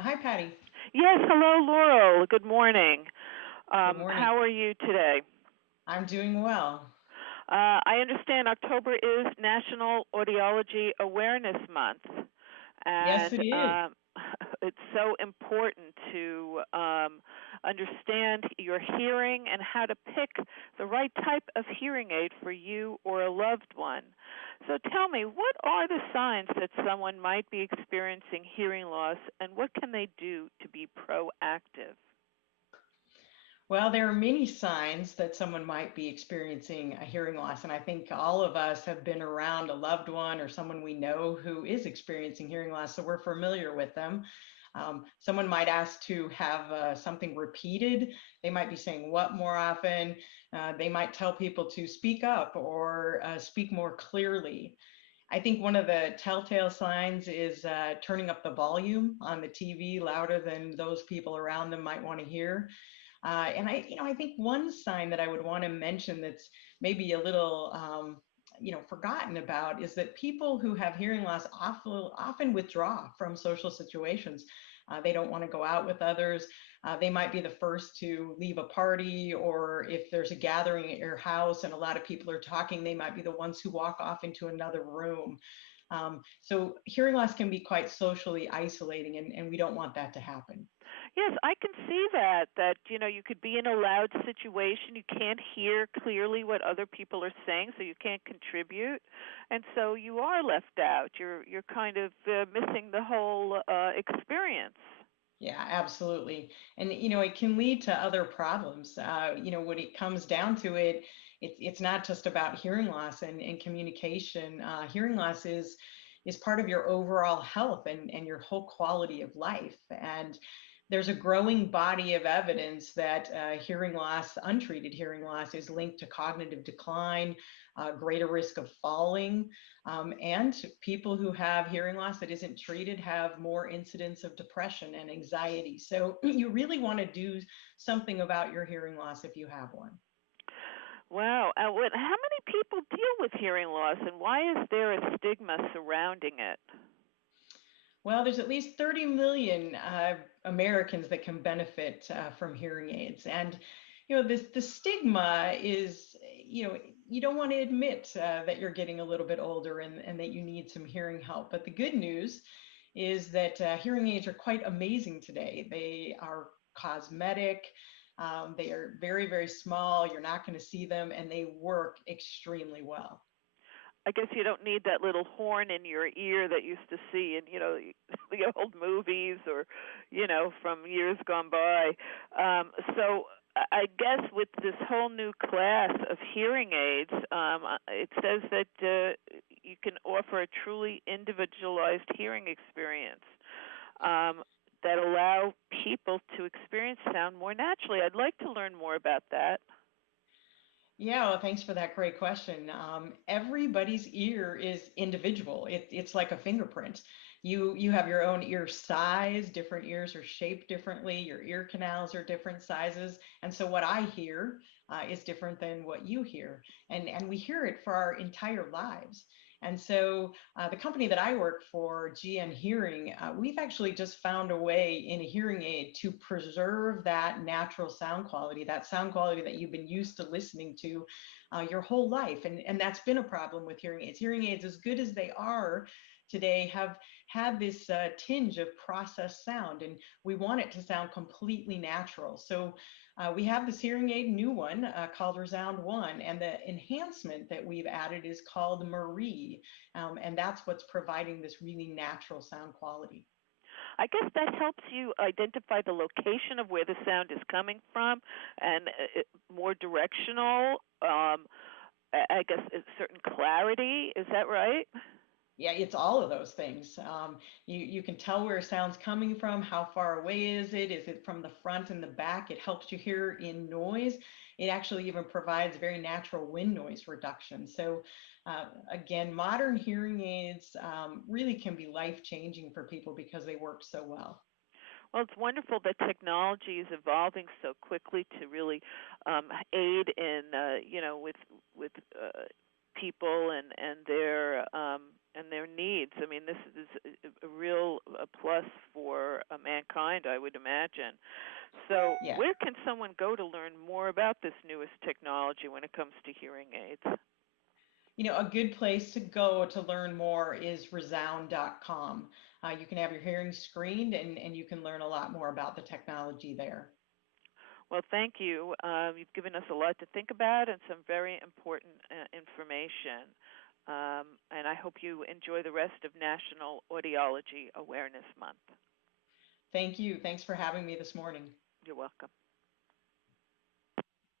Hi, Patty. Yes, hello, Laurel. Good morning. Good morning. How are you today? I'm doing well. I understand October is National Audiology Awareness Month, Yes, and it is. it's so important to understand your hearing and how to pick the right type of hearing aid for you or a loved one. So tell me, what are the signs that someone might be experiencing hearing loss, and what can they do to be proactive? Well, there are many signs that someone might be experiencing a hearing loss, and I think all of us have been around a loved one or someone we know who is experiencing hearing loss, so we're familiar with them. Someone might ask to have something repeated. They might be saying what more often. They might tell people to speak up or speak more clearly. I think one of the telltale signs is turning up the volume on the TV louder than those people around them might want to hear. I think one sign that I would want to mention that's maybe a little, forgotten about is that people who have hearing loss often withdraw from social situations. They don't want to go out with others. They might be the first to leave a party, or if there's a gathering at your house and a lot of people are talking, they might be the ones who walk off into another room. So hearing loss can be quite socially isolating, and we don't want that to happen. Yes, I can see that you could be in a loud situation, you can't hear clearly what other people are saying, so you can't contribute, and so you are left out. You're kind of missing the whole experience. Yeah, absolutely. And it can lead to other problems. When it comes down to it, it's not just about hearing loss and communication. Hearing loss is part of your overall health and your whole quality of life. And there's a growing body of evidence that hearing loss, untreated hearing loss, is linked to cognitive decline, greater risk of falling, and people who have hearing loss that isn't treated have more incidence of depression and anxiety. So you really want to do something about your hearing loss if you have one. Wow. How many people deal with hearing loss, and why is there a stigma surrounding it? Well, there's at least 30 million Americans that can benefit from hearing aids. And, the stigma is, you don't want to admit that you're getting a little bit older and that you need some hearing help. But the good news is that hearing aids are quite amazing today. They are cosmetic. They are very, very small. You're not going to see them, and they work extremely well. I guess you don't need that little horn in your ear that you used to see in, the old movies or, from years gone by. So I guess with this whole new class of hearing aids, it says that you can offer a truly individualized hearing experience that allow people to experience sound more naturally. I'd like to learn more about that. Yeah, well, thanks for that great question. Everybody's ear is individual. It's like a fingerprint. You have your own ear size. Different ears are shaped differently. Your ear canals are different sizes, and so what I hear is different than what you hear, and we hear it for our entire lives. And so the company that I work for, GN Hearing, we've actually just found a way in a hearing aid to preserve that natural sound quality, that sound quality that you've been used to listening to your whole life. And that's been a problem with hearing aids. Hearing aids, as good as they are today, have had this tinge of processed sound, and we want it to sound completely natural. So we have this hearing aid, new one called Resound One, and the enhancement that we've added is called Marie, and that's what's providing this really natural sound quality. I guess that helps you identify the location of where the sound is coming from and more directional. I guess a certain clarity. Is that right? Yeah, it's all of those things. You can tell where sound's coming from. How far away is it? Is it from the front and the back? It helps you hear in noise. It actually even provides very natural wind noise reduction. So again, modern hearing aids really can be life-changing for people because they work so well. Well, it's wonderful that technology is evolving so quickly to really aid in, with people and their and their needs. I mean, this is a real plus for mankind, I would imagine. So, Yeah. where can someone go to learn more about this newest technology when it comes to hearing aids? A good place to go to learn more is resound.com. You can have your hearing screened and you can learn a lot more about the technology there. Well, thank you. You've given us a lot to think about and some very important information. And I hope you enjoy the rest of National Audiology Awareness Month. Thank you. Thanks for having me this morning. You're welcome.